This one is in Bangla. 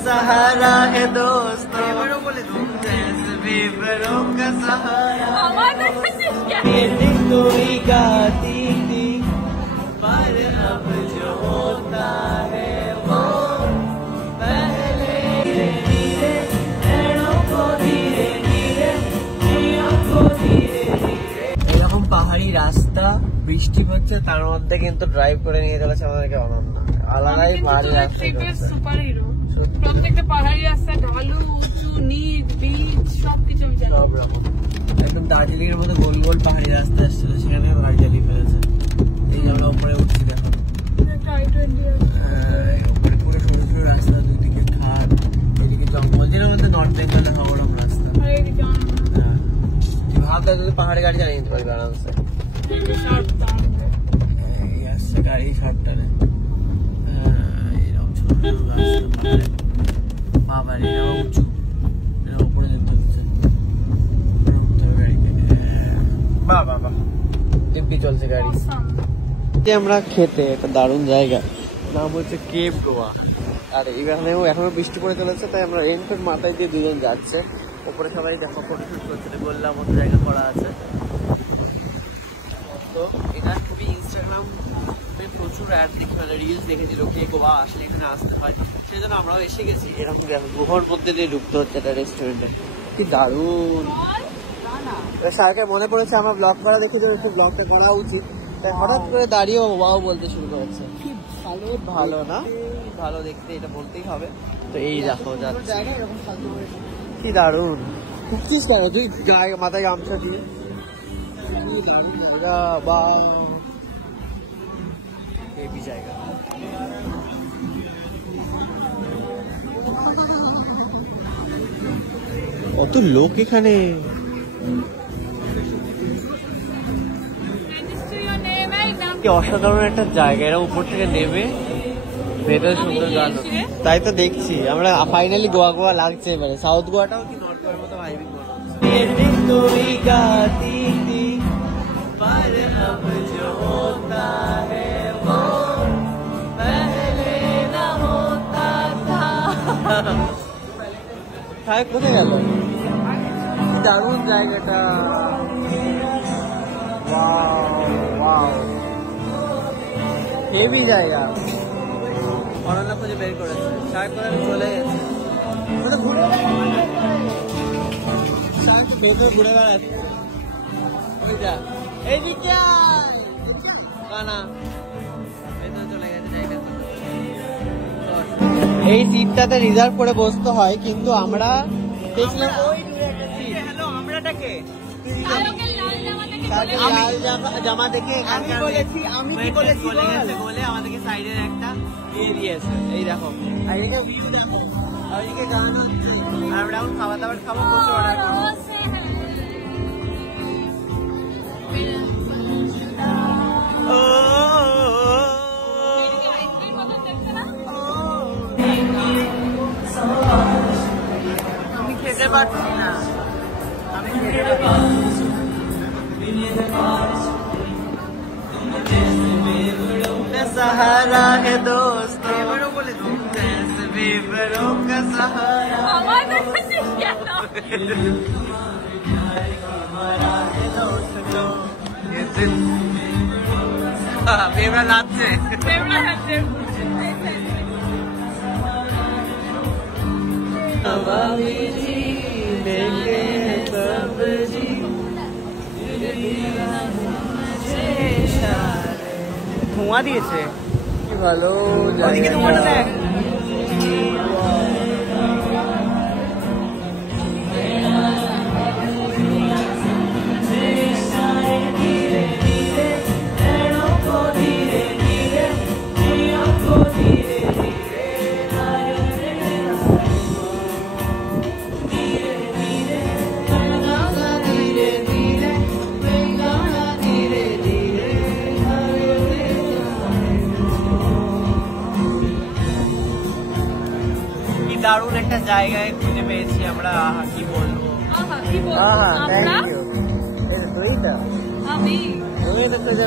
सहारा है दोस्तों बेवड़ों का सहारा ये दिन कोई गाती थी पर अब जो होता है वो पहले धीरे नैनों को धीरे धीरे जियों को धीरे धीरे এরকম পাহাড়ি রাস্তা বৃষ্টি হচ্ছে তার মধ্যে কিন্তু ড্রাইভ করে নিয়ে চলেছে আমাদেরকে আনন্দ আলাদাই ভারী সুপার হিরো প্রত্যেকটা পাহাড়ি রাস্তা ঢালু উঁচু নিচ বিচ সবকিছু সব রকম একদম দার্জিলিং এর মধ্যে গোল গোল পাহাড়ি রাস্তা আসছিল সেখানে গাড়ি চালিয়ে ফেলেছে এই আমরা উপরে উঠছি দেখো উপরে পুরো সরু সরু রাস্তা দুদিকে ঘাট এদিকে জঙ্গল যেটা মধ্যে নর্থ বেঙ্গলে হওয়ারম রাস্তা ভাবটা যদি পাহাড়ে গাড়ি চালিয়ে নিতে পারবে আরামসে গাড়ি সাতটারে আবার এটা উঁচু এটা উপরে যেতে হচ্ছে বাহ বাহ বাহ দিব্যি চলছে গাড়ি আমরা খেতে একটা দারুণ জায়গা নাম হচ্ছে কেভ গোয়া আর এখানেও এখনো বৃষ্টি পড়ে চলেছে তাই আমরা রেন্টের মাথায় দিয়ে দুজন যাচ্ছে উপরে সবাই দেখো ফটোশুট করছে বললাম মতো জায়গা করা আছে তো এটা খুবই ইনস্টাগ্রাম প্রচুর অ্যাড দেখি মানে রিলস দেখেছিল কে গোয়া আসলে এখানে আসতে হয় সেই জন্য আমরাও এসে গেছি এরকম গুহার মধ্যে দিয়ে ঢুকতে হচ্ছে একটা রেস্টুরেন্টে কি দারুণ সারকে মনে পড়েছে আমার ব্লগ করা দেখে যে একটু ব্লগটা করা উচিত তাই হঠাৎ করে দাঁড়িয়ে ওয়াও বলতে শুরু করেছে কি ভালো ভালো না ভালো দেখতে এটা বলতেই হবে তো এই দেখো যাচ্ছে কি দারুণ ঢুকছিস কেন তুই মাথায় গামছা দিয়ে কি দারুণ বা হেভি জায়গা কত লোক এখানে অসাধারণ একটা জায়গা এরা উপর থেকে নেমে ভেতরে সুন্দর গান তাই তো দেখছি আমরা ফাইনালি গোয়া গোয়া লাগছে এবারে সাউথ গোয়াটাও কি নর্থ গোয়ার মতো ভাইবিং কোথায় গেল দারুণ জায়গাটা হেভি জায়গা অনন্যা খুঁজে বের করেছে সাহেব করে চলে গেছে ভেতরে ঘুরে বেড়াচ্ছে এইদিকে না ভেতরে চলে গেছে জায়গা এই সিটটাতে রিজার্ভ করে বসতে হয় কিন্তু আমরা দেখলাম ওই দূরে একটা সিট হ্যালো আমরাটাকে লাল জামা দেখে আমি কি বলেছি বলে আমাদেরকে সাইডের একটা দিয়ে দিয়েছে এই দেখো এইদিকে ভিউ দেখো আর এইদিকে গান হচ্ছে আর আমরা এখন খাবার দাবার খাবো প্রচুর অর্ডার করবো আমি খেতে পারছি না আমি খেতে পারছি सहारा है दोस्तों बेवड़ों का सहारा बेवड़ा नाचे ধোঁয়া দিয়েছে কি ভালো ওদিকে ধোঁয়াটা দেখ দারুণ একটা জায়গায় খুঁজে পেয়েছি আমরা কি বলবো থ্যাংক ইউ তুই তো খুঁজে